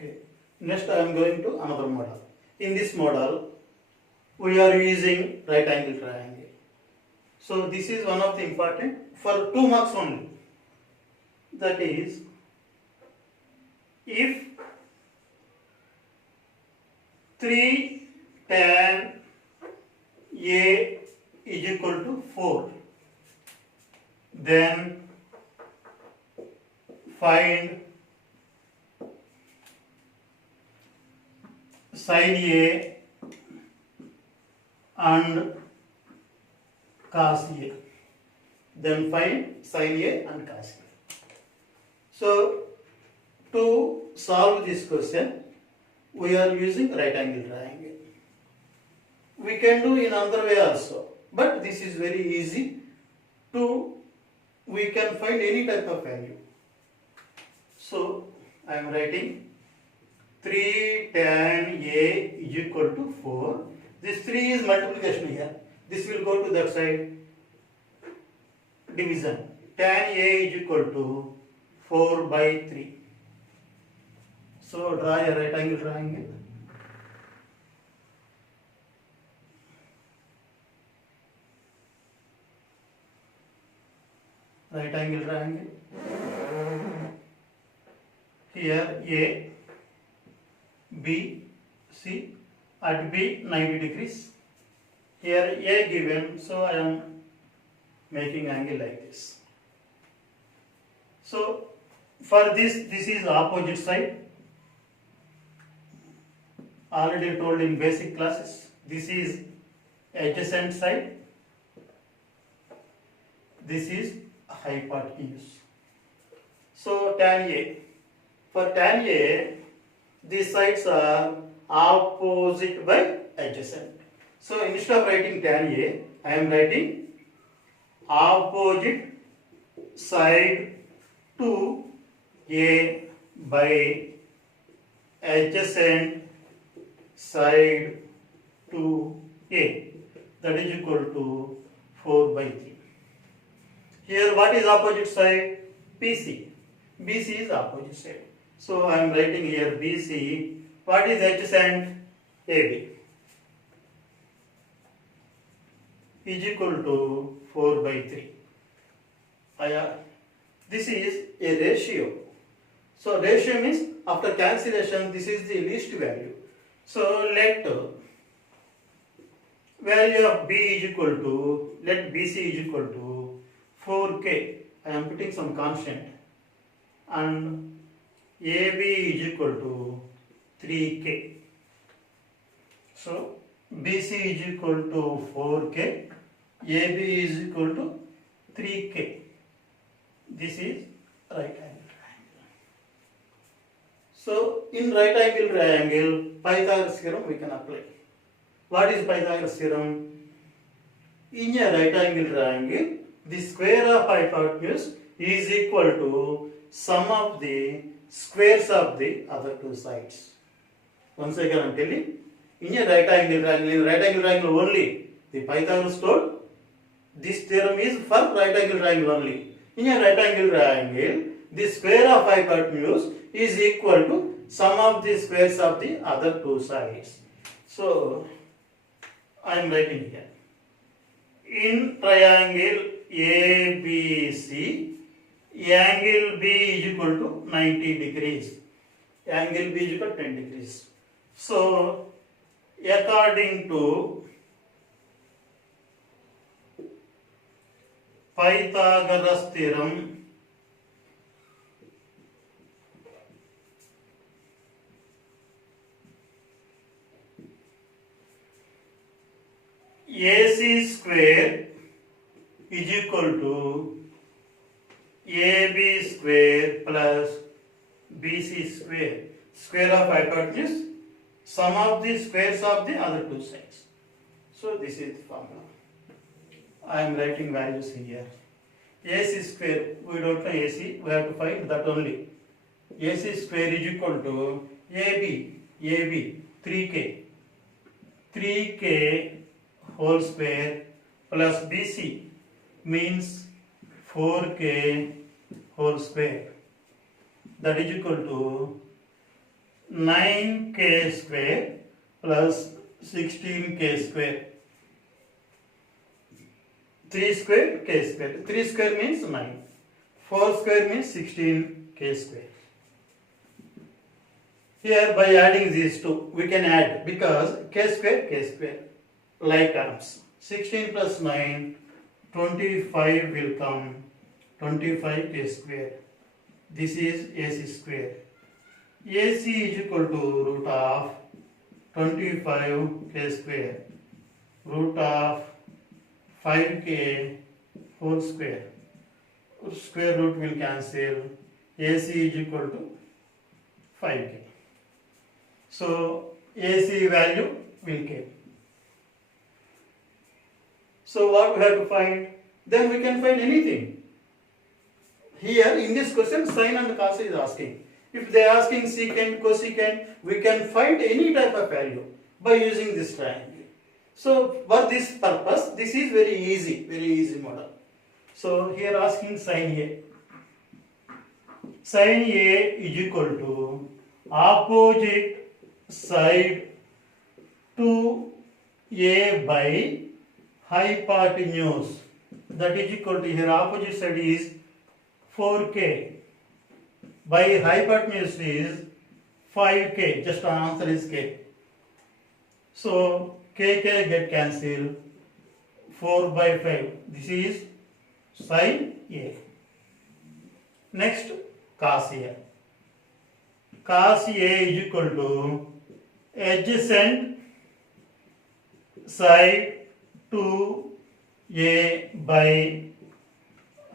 Okay. Next I am going to another model. In this model, we are using right angle triangle. So this is one of the important for 2 marks only. That is, if 3 tan A is equal to 4, then find sin A and cos A. Then find sin A and cos A. So, to solve this question, we are using right angle triangle. We can do in another way also, but this is very easy to, we can find any type of value. So, I am writing 3 tan A is equal to 4. This 3 is multiplication here. This will go to that side. Division. Tan A is equal to 4 by 3. So draw a right angle triangle. Right angle triangle. Here A, B, C, at B 90 degrees. Here A given, so I am making angle like this. So for this is opposite side. Already told in basic classes. This is adjacent side. This is hypotenuse. So tan A. For tan A, these sides are opposite by adjacent. So instead of writing tan A, I am writing opposite side to A by adjacent side to A. That is equal to 4 by 3. Here what is opposite side? BC. BC is opposite side. So I am writing here BC. What is adjacent? AB. Is equal to 4 by 3. This is a ratio. So ratio means after cancellation this is the least value. So let value of B is equal to, let BC is equal to 4K. I am putting some constant. And AB is equal to 3K. So BC is equal to 4K. AB is equal to 3K. This is right angle triangle. So in right angle triangle, Pythagoras theorem we can apply. What is Pythagoras theorem? In a right angle triangle, the square of hypotenuse is equal to sum of the squares of the other two sides. Once again I am telling, in a right angle triangle only, the Pythagoras told this theorem is for right angle triangle only. In a right angle triangle, the square of hypotenuse is equal to sum of the squares of the other two sides. So I am writing here. In triangle ABC, angle B is equal to 90 degrees. Angle B is equal to 10 degrees. So according to Pythagoras theorem, AC square is equal to AB square plus BC square. Square of hypotenuse, sum of the squares of the other two sides. So this is the formula. I am writing values here. AC square, we don't know AC, we have to find that only. AC square is equal to AB 3K. 3K whole square plus BC means 4K whole square. That is equal to 9k square plus 16k square. 3 square k square. 3 square means 9. 4 square means 16k square. Here by adding these two we can add because k square like terms. 16 plus 9 25 will come 25k square. This is AC square. AC is equal to root of 25k square root of 5k whole square. Square root will cancel. AC is equal to 5k. So AC value will come. So what we have to find? Then we can find anything. Here in this question, sine and cos is asking. If they are asking secant, cosecant, we can find any type of value by using this triangle. So for this purpose, this is very easy model. So here asking sine A. Sine A is equal to opposite side to A by hypotenuse. That is equal to, here opposite side is 4k by hypotenuse is 5k. Just answer is k. So k get cancelled. 4 by 5. This is sine A. Next cos A. Cos A is equal to adjacent side to A by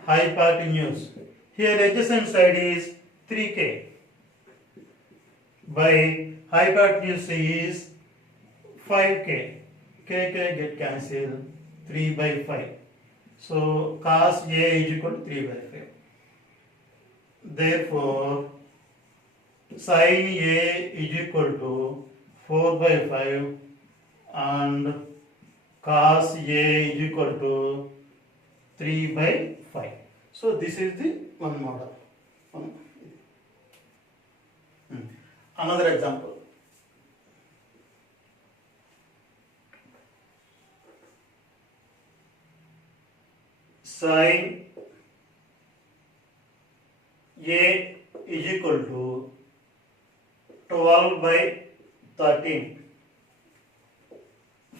hypotenuse. Here adjacent side is 3k by hypotenuse is 5k. K get cancelled. 3 by 5. So cos A is equal to 3 by 5. Therefore sin A is equal to 4 by 5 and cos A is equal to 3 by 5. So this is the one model. Another example. Sin A is equal to 12 by 13.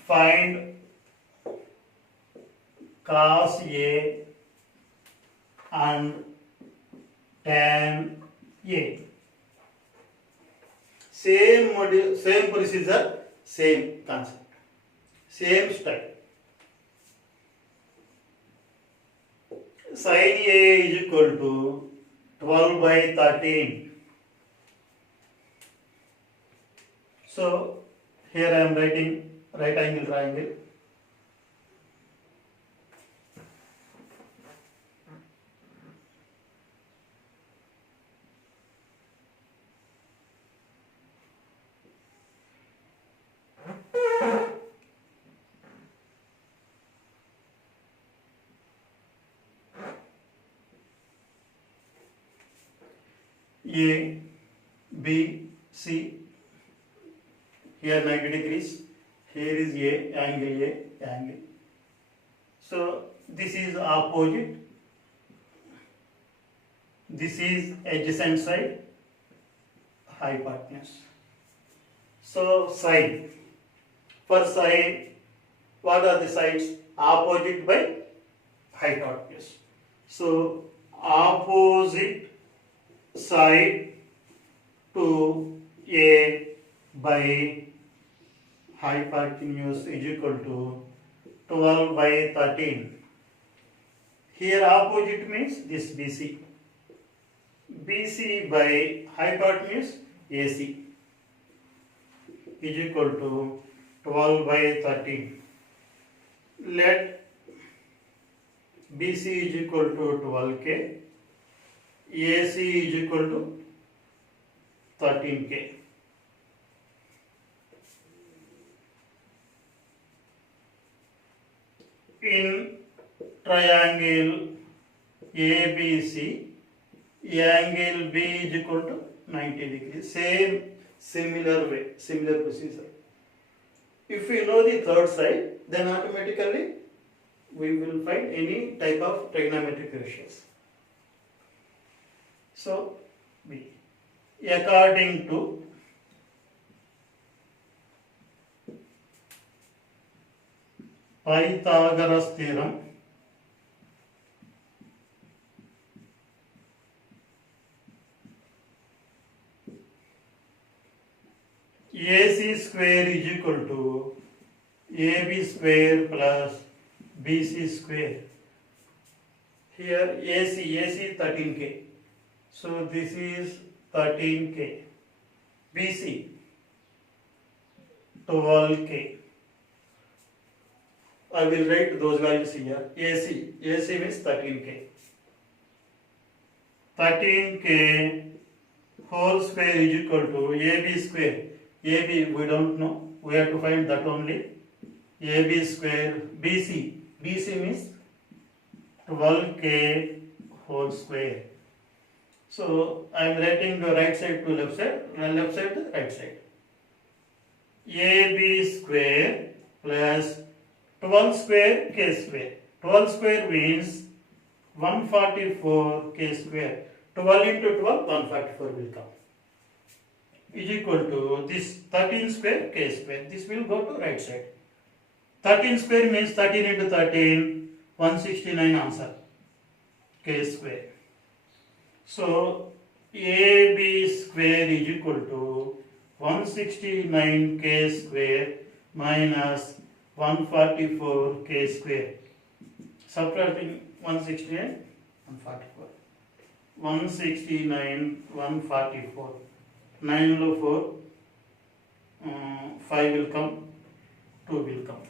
Find cos A and tan A. Same module, same procedure, same concept, same style. Sin A is equal to 12 by 13. So here I am writing right angle triangle. A, B, C. Here 90 degrees. Here is A, angle. So this is opposite. This is adjacent side, hypotenuse. So side. For side, what are the sides? Opposite by hypotenuse. So opposite side to A by hypotenuse is equal to 12 by 13. Here opposite means this BC. BC by hypotenuse AC is equal to 12 by 13. Let BC is equal to 12k. AC is equal to 13k. In triangle ABC, angle B is equal to 90 degrees. similar way, similar procedure. If we know the third side, then automatically we will find any type of trigonometric ratios. So B, according to Pythagoras theorem, AC square is equal to AB square plus BC square. Here AC 13K. So this is 13K. BC 12K. I will write those values here. AC means 13K. 13K whole square is equal to AB square. AB we don't know. We have to find that only. AB square BC. BC means 12K whole square. So I am writing the right side to left side and left side to right side. AB square plus 12 square K square. 12 square means 144 K square. 12 into 12, 144 will come. Is equal to this 13 square K square. This will go to right side. 13 square means 13 into 13, 169 answer. K square. So AB square is equal to 169 K square minus 144 K square. Subtracting 169, 144. 169, 144. 9 low 4, 5 will come, 2 will come.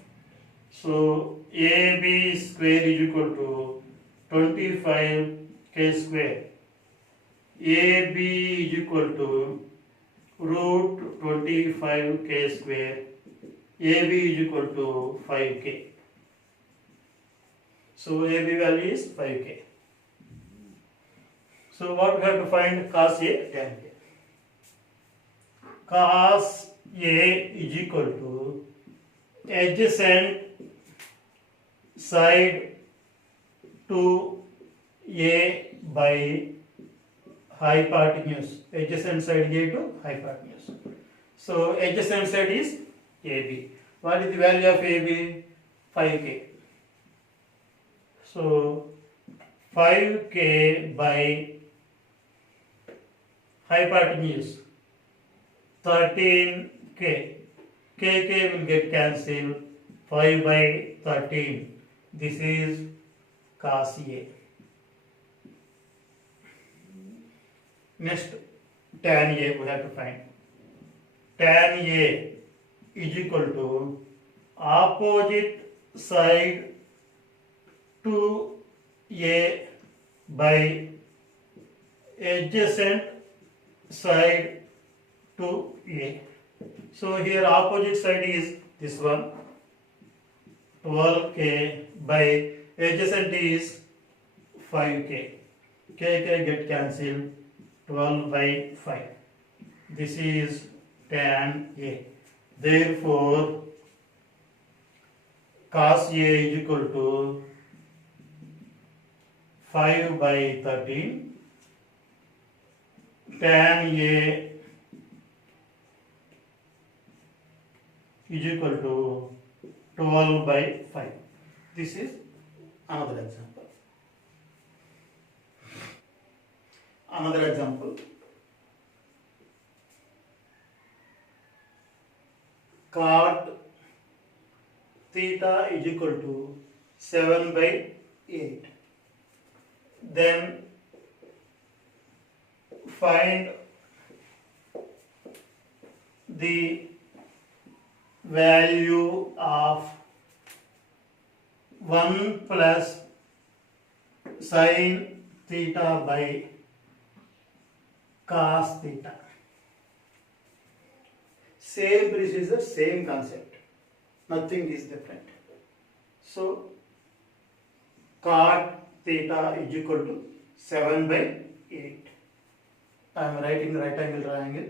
So AB square is equal to 25 K square. AB is equal to root 25 K square. AB is equal to 5K. So AB value is 5K. So what we have to find? Cos A, tan K. Cos A is equal to adjacent side to A by hypotenuse. Adjacent side A to hypotenuse. So adjacent side is AB. What is the value of AB? 5K. So 5K by hypotenuse 13K. KK will get cancelled. 5 by 13. This is cos A. Next, tan A we have to find. Tan A is equal to opposite side to A by adjacent side to A. So here opposite side is this one, 12K by adjacent is 5K. KK get cancelled, 12 by 5. This is tan A. Therefore, cos A is equal to 5 by 13. Tan A is equal to 12 by 5. This is another example. Another example. Cot theta is equal to 7 by 8. Then find the value of 1 plus sin theta by cos theta. Same procedure, same concept. Nothing is different. So cot theta is equal to 7 by 8. I am writing right angle triangle.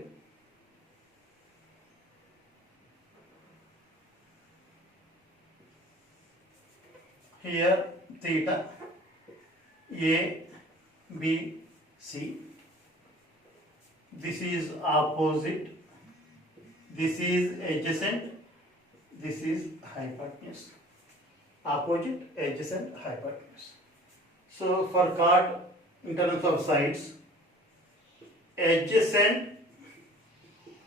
here theta A, B, C. This is opposite, this is adjacent, this is hypotenuse. Opposite, adjacent, hypotenuse. So for chord in terms of sides, adjacent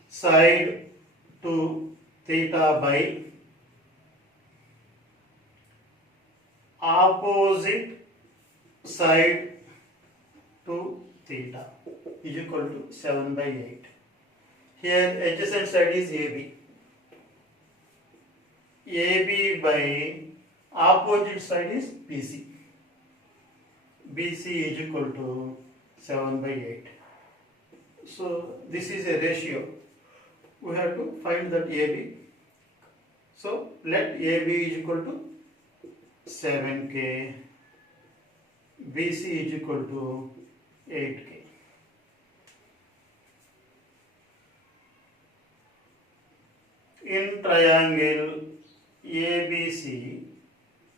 side to theta by opposite side to theta is equal to 7 by 8. Here adjacent side is AB. AB by opposite side is BC. BC is equal to 7 by 8. So this is a ratio. We have to find that AB. So let AB is equal to 7K. BC is equal to 8K. In triangle ABC,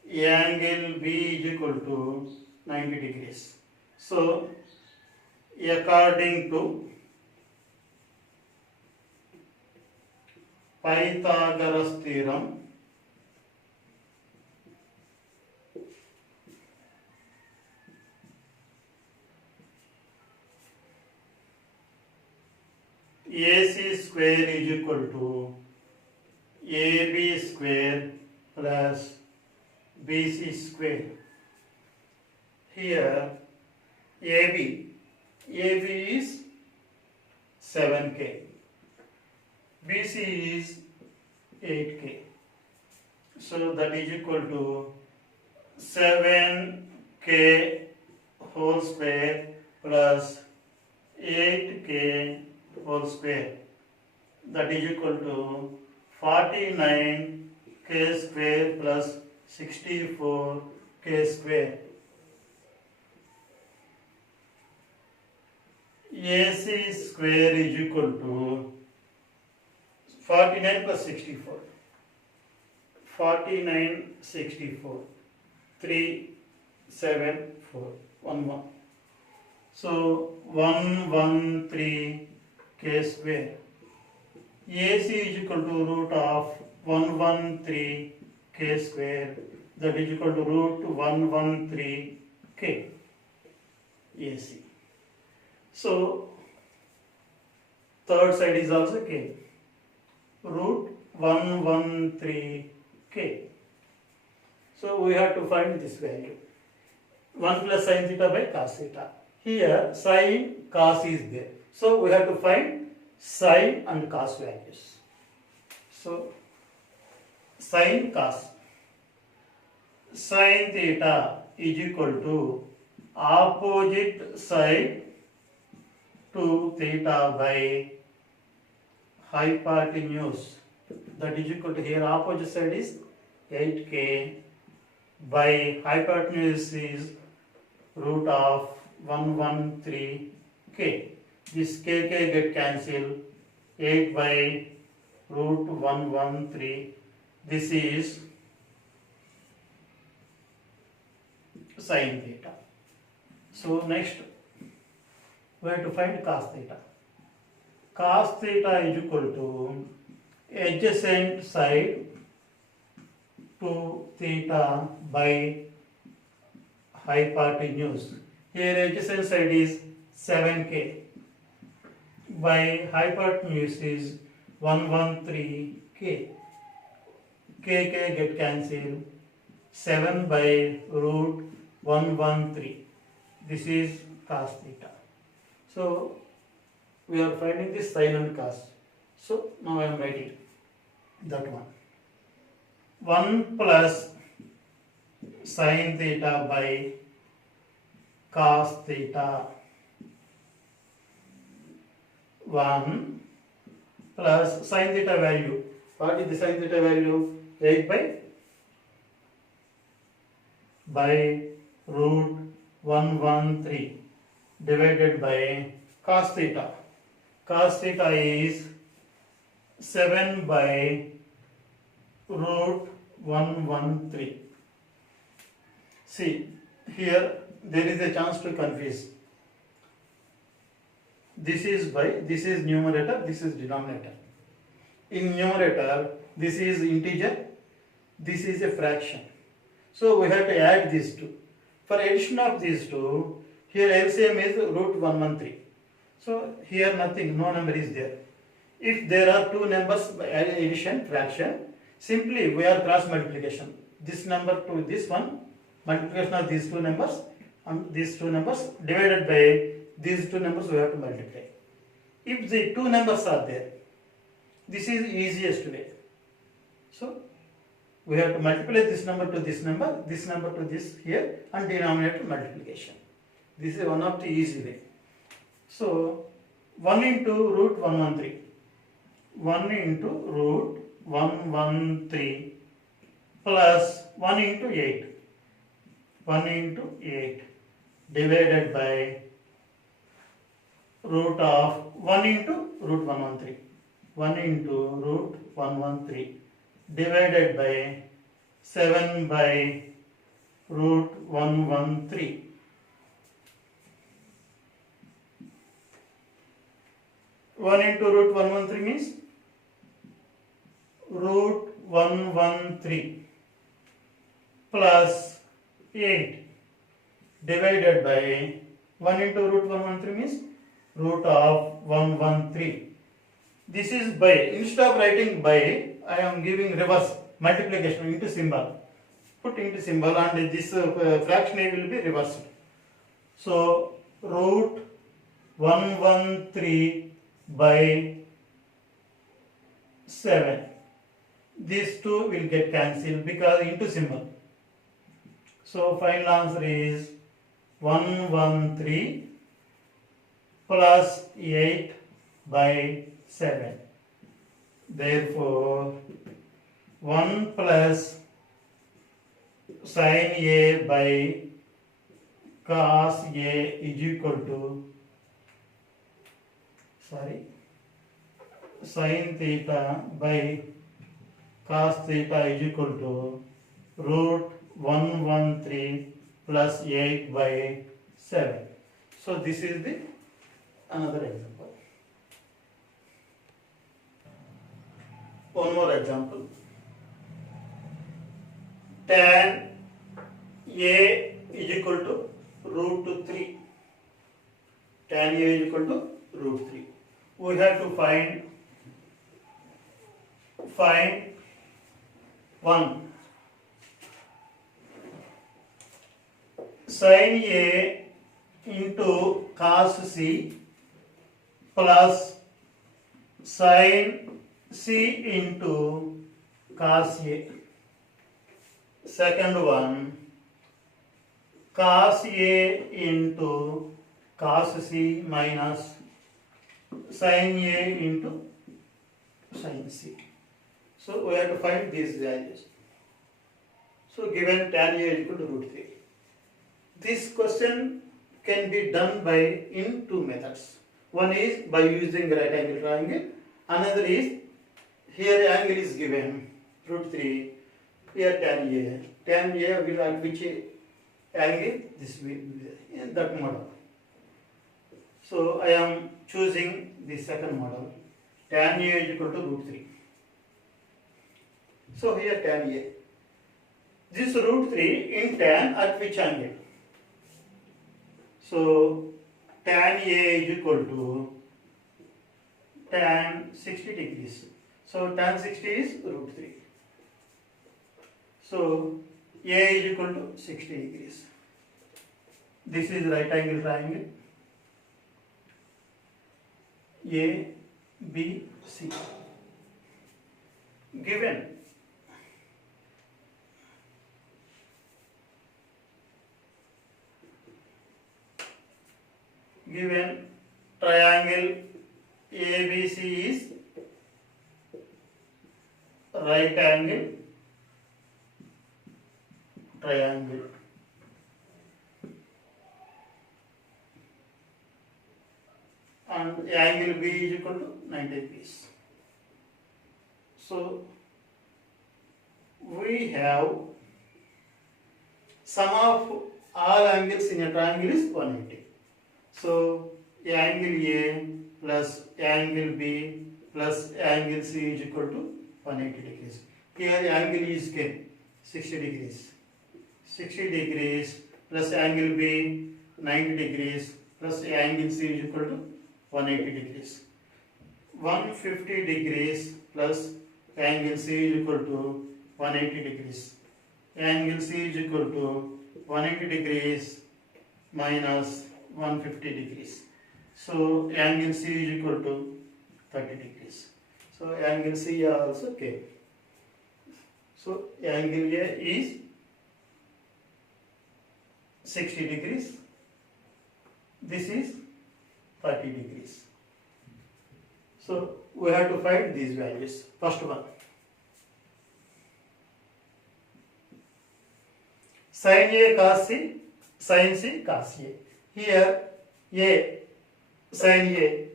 angle B is equal to 90 degrees. So, according to Pythagoras theorem, AC square is equal to AB square plus BC square. Here AB is 7K, BC is 8K. So that is equal to 7K whole square plus 8K whole square. That is equal to 49K square plus 64K square. AC square is equal to 49 plus 64. 49, 64. 3, 7, 4. 1, 1. So 113 K square. AC is equal to root of 113 K square. That is equal to root 113 K. AC. So third side is also K. Root 113 K. So we have to find this value. 1 plus sin theta by cos theta. Here sin cos is there. So we have to find sin and cos values. So sin cos. Sin theta is equal to opposite side to theta by hypotenuse. That is equal to, here opposite side is 8K by hypotenuse is root of 113K. This KK get cancelled. 8 by root 113. This is sin theta. So next we have to find cos theta. Cos theta is equal to adjacent side to theta by hypotenuse. Here adjacent side is 7K by hypotenuse is 113K. KK get cancelled. 7 by root 113. This is cos theta. So we are finding this sin and cos. So now I am writing that one. 1 plus sin theta by cos theta. 1 plus sin theta value. What is the sin theta value? 8 by root 113 divided by cos theta. Cos theta is 7 by root 113. See, here there is a chance to confuse. This is by, this is numerator, this is denominator. In numerator, this is integer, this is a fraction. So we have to add these two. For addition of these two, here LCM is root 113. So here nothing, no number is there. If there are two numbers by addition, fraction, simply we are cross multiplication. This number to this one, multiplication of these two numbers and these two numbers divided by these two numbers we have to multiply. If the two numbers are there, this is easiest way. So we have to multiply this number to this number to this here, and denominator multiplication. This is one of the easy way. So 1 into root 113. 1 into root 113 plus 1 into 8. 1 into 8 divided by root of 1 into root 113. 1 into root 113 divided by 7 by root 113. One into root 113 means root 113 plus 8 divided by 1 into root 113 means root of 113. This is by. Instead of writing by, I am giving reverse multiplication into symbol. Put into symbol and this fraction will be reversed. So root 113 by 7. These two will get cancelled because into symbol. So final answer is 113 plus 8 by 7. Therefore 1 plus sin A by cos A is equal to sin theta by cos theta is equal to root 113 plus 8 by 7. So this is the another example. One more example. Tan A is equal to root 3. Tan A is equal to root 3. We have to find 1 sin A into cos C plus sin C into cos A. Second one, cos A into cos C minus sin A into sin C. So we have to find these values. So given tan A is equal to root 3. This question can be done by in two methods. One is by using right angle triangle. Another is here angle is given root 3. Here tan A. Tan A will at which angle? This will be in that model. So I am choosing the second model. Tan A is equal to root 3. So here tan A. This root 3 in tan at which angle? So tan A is equal to tan 60 degrees. So tan 60 is root 3. So A is equal to 60 degrees. This is right angle triangle. A, B, C. Given triangle ABC is right angle triangle. And angle B is equal to 90 degrees. So we have sum of all angles in a triangle is 180. So angle A plus angle B plus angle C is equal to 180 degrees. Here angle is again 60 degrees. 60 degrees plus angle B 90 degrees plus angle C is equal to 180 degrees. 150 degrees plus angle C is equal to 180 degrees. Angle C is equal to 180 degrees minus 150 degrees. So angle C is equal to 30 degrees. So angle C also K. So angle A is 60 degrees. This is 30 degrees. So we have to find these values. First one. Sin A cos C, sin C cos A. Here A, sin A,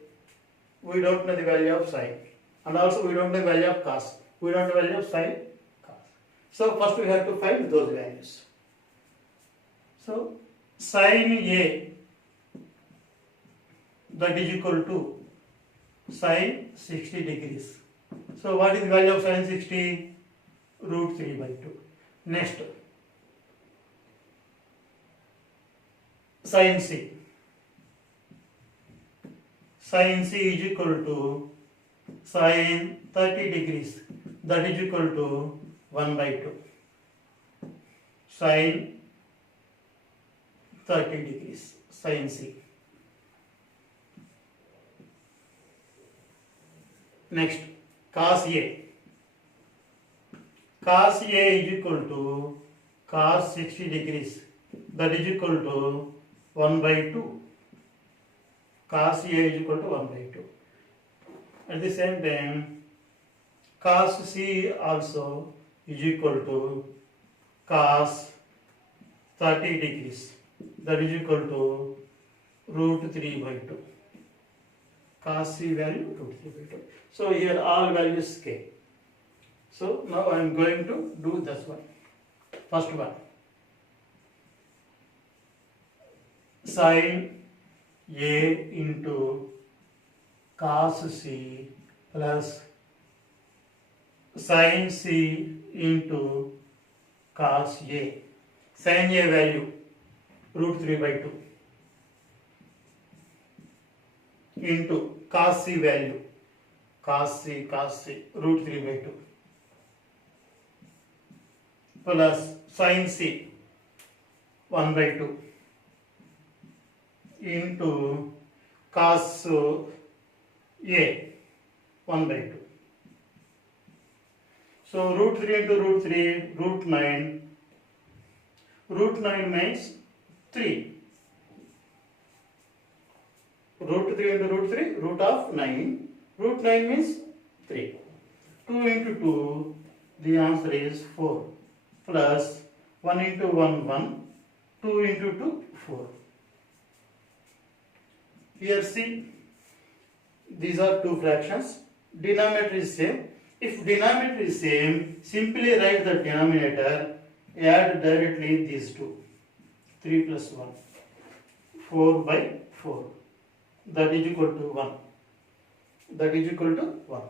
we don't know the value of sin, and also we don't know the value of cos. We don't know the value of sin, cos. So first we have to find those values. So sin A, that is equal to sin 60 degrees. So what is the value of sin 60? Root 3 by 2. Next, sin C. Sin C is equal to sin 30 degrees. That is equal to 1 by 2. Sin 30 degrees. Sin C. Next, cos A. Cos A is equal to cos 60 degrees. That is equal to 1 by 2. Cos A is equal to 1 by 2. At the same time, cos C also is equal to cos 30 degrees. That is equal to root 3 by 2. Cos C value root 3 by 2. So here all values K. So now I am going to do this one. First one. Sin A into cos C plus sin C into cos A. Sin A value root 3 by 2 into cos C value cos C root 3 by 2 plus sin C 1 by 2 into cos A 1 by 2. So root 3 into root 3, root 9. Root 9 means 3. Root 3 into root 3, root of 9. Root 9 means 3. 2 into 2, the answer is 4. Plus 1 into 1, 1. 2 into 2, 4. Here see, these are two fractions. Denominator is same. If denominator is same, simply write the denominator, add directly these two. 3 plus 1. 4 by 4. That is equal to 1. That is equal to 1.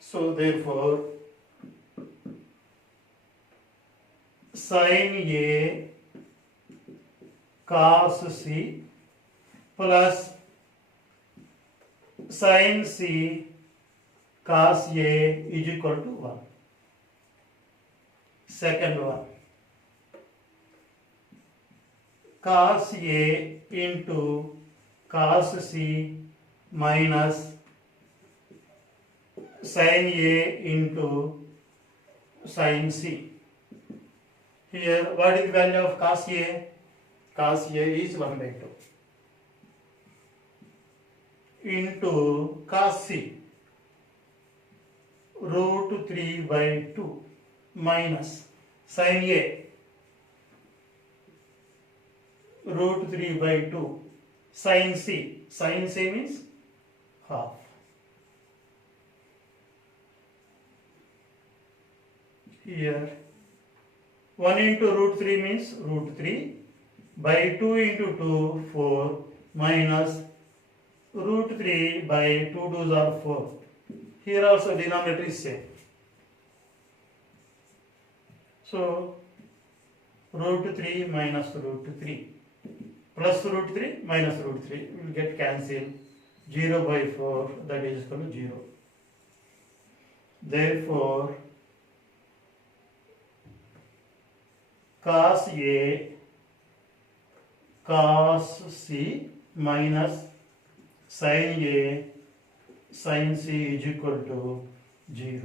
So therefore, sin A cos C plus sin C cos A is equal to 1. Second one, cos A into cos C minus sin A into sin C. Here, what is the value of cos A? Cos A is 1 by 2 into cos C root 3 by 2 minus sin A root 3 by 2 sin C. Sin C means half. here 1 into root 3 means root 3 by 2 into 2 4 minus root 3 by 2 2s are 4. Here also denominator is same. So root 3 minus root 3 plus root 3 minus root 3 will get cancelled. 0 by 4 that is equal to 0. Therefore cos A cos C minus sin A sin C is equal to 0.